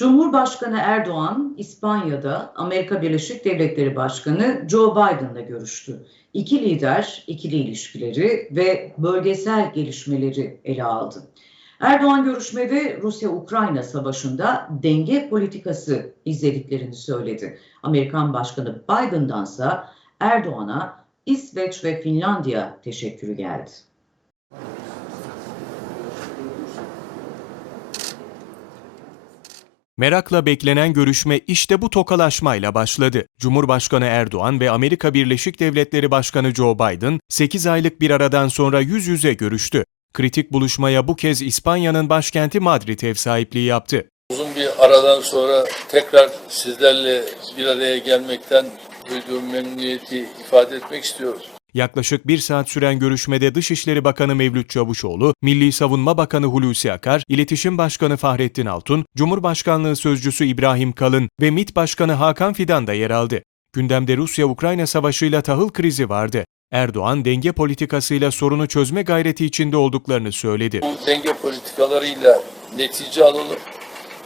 Cumhurbaşkanı Erdoğan, İspanya'da Amerika Birleşik Devletleri Başkanı Joe Biden'la görüştü. İki lider ikili ilişkileri ve bölgesel gelişmeleri ele aldı. Erdoğan görüşmede Rusya-Ukrayna savaşında denge politikası izlediklerini söyledi. Amerikan Başkanı Biden'dansa Erdoğan'a İsveç ve Finlandiya teşekkürü geldi. Merakla beklenen görüşme işte bu tokalaşmayla başladı. Cumhurbaşkanı Erdoğan ve Amerika Birleşik Devletleri Başkanı Joe Biden 8 aylık bir aradan sonra yüz yüze görüştü. Kritik buluşmaya bu kez İspanya'nın başkenti Madrid ev sahipliği yaptı. Uzun bir aradan sonra tekrar sizlerle bir araya gelmekten duyduğum memnuniyeti ifade etmek istiyorum. Yaklaşık bir saat süren görüşmede Dışişleri Bakanı Mevlüt Çavuşoğlu, Milli Savunma Bakanı Hulusi Akar, İletişim Başkanı Fahrettin Altun, Cumhurbaşkanlığı Sözcüsü İbrahim Kalın ve MİT Başkanı Hakan Fidan da yer aldı. Gündemde Rusya-Ukrayna savaşıyla tahıl krizi vardı. Erdoğan denge politikasıyla sorunu çözme gayreti içinde olduklarını söyledi. Denge politikalarıyla netice alalım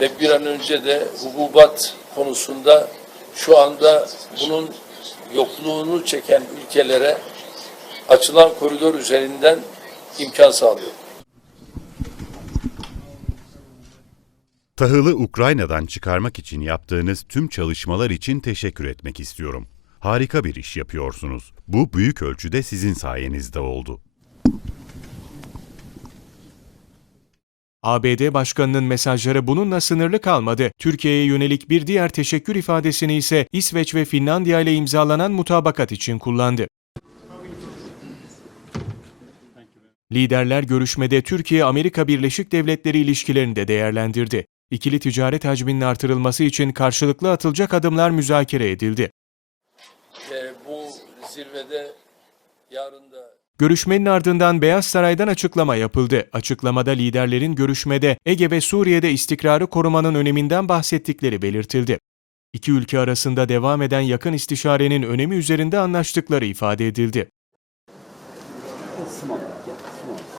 ve bir an önce de hububat konusunda şu anda bunun yokluğunu çeken ülkelere açılan koridor üzerinden imkan sağlıyor. Tahılı Ukrayna'dan çıkarmak için yaptığınız tüm çalışmalar için teşekkür etmek istiyorum. Harika bir iş yapıyorsunuz. Bu büyük ölçüde sizin sayenizde oldu. ABD Başkanı'nın mesajları bununla sınırlı kalmadı. Türkiye'ye yönelik bir diğer teşekkür ifadesini ise İsveç ve Finlandiya ile imzalanan mutabakat için kullandı. Liderler görüşmede Türkiye-Amerika Birleşik Devletleri ilişkilerini de değerlendirdi. İkili ticaret hacminin artırılması için karşılıklı atılacak adımlar müzakere edildi. Ve bu zirvede yarın da Görüşmenin ardından Beyaz Saray'dan açıklama yapıldı. Açıklamada liderlerin görüşmede Ege ve Suriye'de istikrarı korumanın öneminden bahsettikleri belirtildi. İki ülke arasında devam eden yakın istişarenin önemi üzerinde anlaştıkları ifade edildi.